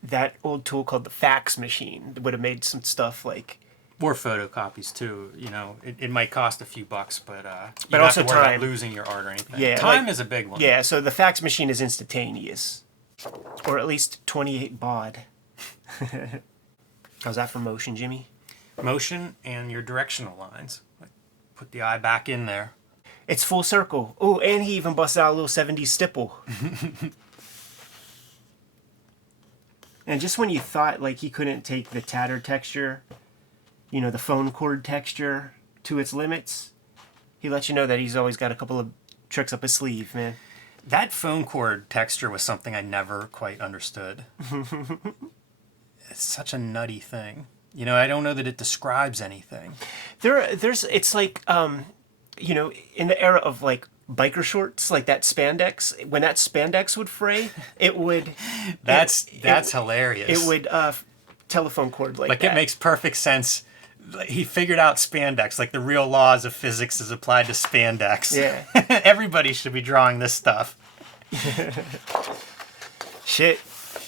that old tool called the fax machine. It would have made some stuff like... Or photocopies too. It might cost a few bucks, but you but also have to worry time. About losing your art or anything. Yeah, time is a big one. Yeah, so the fax machine is instantaneous, or at least 28 baud. How's that for motion, Jimmy? Motion and your directional lines. Put the eye back in there. It's full circle. Oh, and he even busts out a little 70s stipple. And just when you thought like he couldn't take the tatter texture, the phone cord texture to its limits, he lets you know that he's always got a couple of tricks up his sleeve, man. That phone cord texture was something I never quite understood. It's such a nutty thing. I don't know that it describes anything. It's like, in the era of like biker shorts, like that spandex, when that spandex would fray, it would... That's hilarious. It would telephone cord like that. It makes perfect sense. He figured out spandex, like the real laws of physics is applied to spandex. Yeah. Everybody should be drawing this stuff. Shit.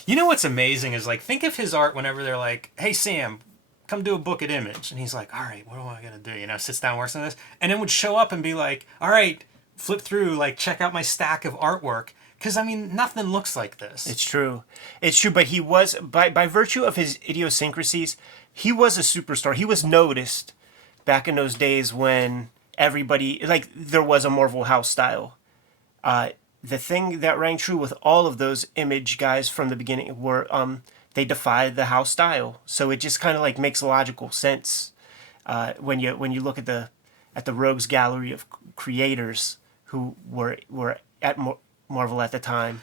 What's amazing is like, think of his art whenever they're like, hey Sam, come do a book at Image. And he's like, all right, what am I going to do? Sits down, works on this. And then would show up and be like, all right, flip through, like check out my stack of artwork. Because, nothing looks like this. It's true. But he was, by virtue of his idiosyncrasies, he was a superstar. He was noticed back in those days when everybody, like, there was a Marvel house style. The thing that rang true with all of those Image guys from the beginning were they defied the house style. So it just kind of like makes logical sense when you look at the Rogues Gallery of creators who were at Marvel at the time.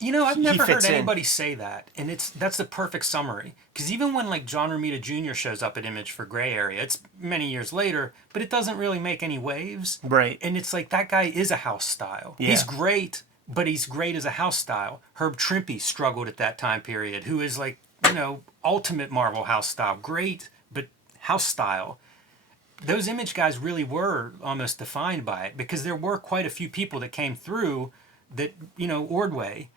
You know, I've never heard fits in. anybody say that, and that's the perfect summary. Because even when like John Romita Jr. shows up at Image for Gray Area, it's many years later, but it doesn't really make any waves. Right. And it's like that guy is a house style. Yeah. He's great, but he's great as a house style. Herb Trimpe struggled at that time period, who is like, you know, ultimate Marvel house style. Great, but house style. Those Image guys really were almost defined by it, because there were quite a few people that came through that, you know, Ordway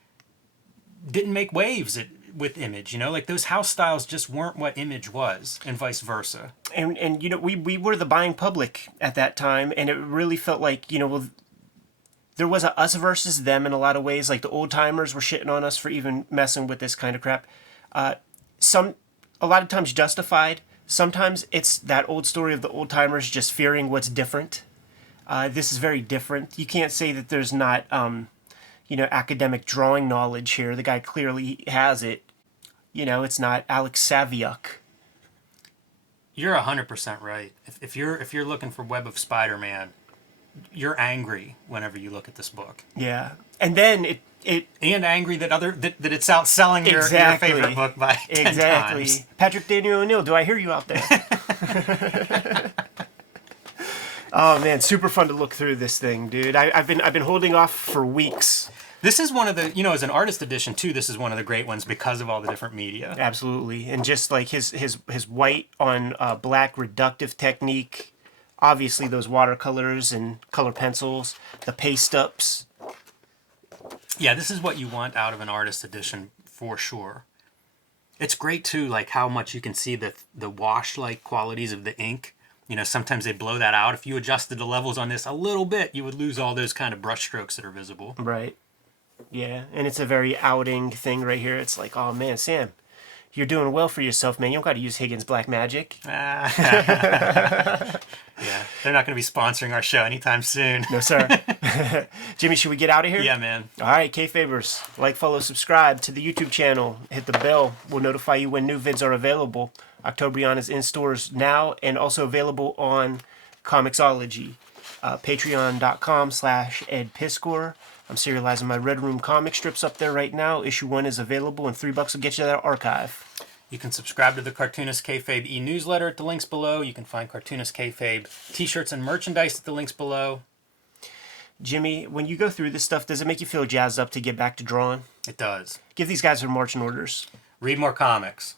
didn't make waves with Image, you know, like those house styles just weren't what Image was, and vice versa. And you know, we were the buying public at that time, and it really felt like, you know, well, there was a us versus them in a lot of ways. Like the old timers were shitting on us for even messing with this kind of crap. A lot of times justified. Sometimes it's that old story of the old timers just fearing what's different. This is very different. You can't say that there's not you know, academic drawing knowledge here. The guy clearly has it. You know, it's not Alex Saviuk. You're 100% right. If you're looking for Web of Spider-Man, you're angry whenever you look at this book. Yeah, and then it and angry that it's outselling your favorite book by 10 times. Patrick Daniel O'Neill, do I hear you out there? Oh man, super fun to look through this thing, dude. I've been holding off for weeks. This is one of the, you know, as an artist edition too, this is one of the great ones because of all the different media. Absolutely, and just like his white on black reductive technique, obviously those watercolors and color pencils, the paste ups. Yeah, this is what you want out of an artist edition for sure. It's great too, like how much you can see the wash-like qualities of the ink. You know, sometimes they blow that out. If you adjusted the levels on this a little bit, you would lose all those kind of brush strokes that are visible. Right. Yeah, and it's a very outing thing right here. It's like, oh man, Sam, you're doing well for yourself, man. You don't got to use Higgins Black Magic. Yeah, they're not going to be sponsoring our show anytime soon. No, sir. Jimmy, should we get out of here? Yeah, man. All right, Kayfabers, like, follow, subscribe to the YouTube channel. Hit the bell. We'll notify you when new vids are available. Octobrion is in stores now and also available on Comixology. Patreon.com/EdPiskor. I'm serializing my Red Room comic strips up there right now. Issue 1 is available, and $3 will get you that archive. You can subscribe to the Cartoonist Kayfabe e-newsletter at the links below. You can find Cartoonist Kayfabe t-shirts and merchandise at the links below. Jimmy, when you go through this stuff, does it make you feel jazzed up to get back to drawing? It does. Give these guys their marching orders. Read more comics.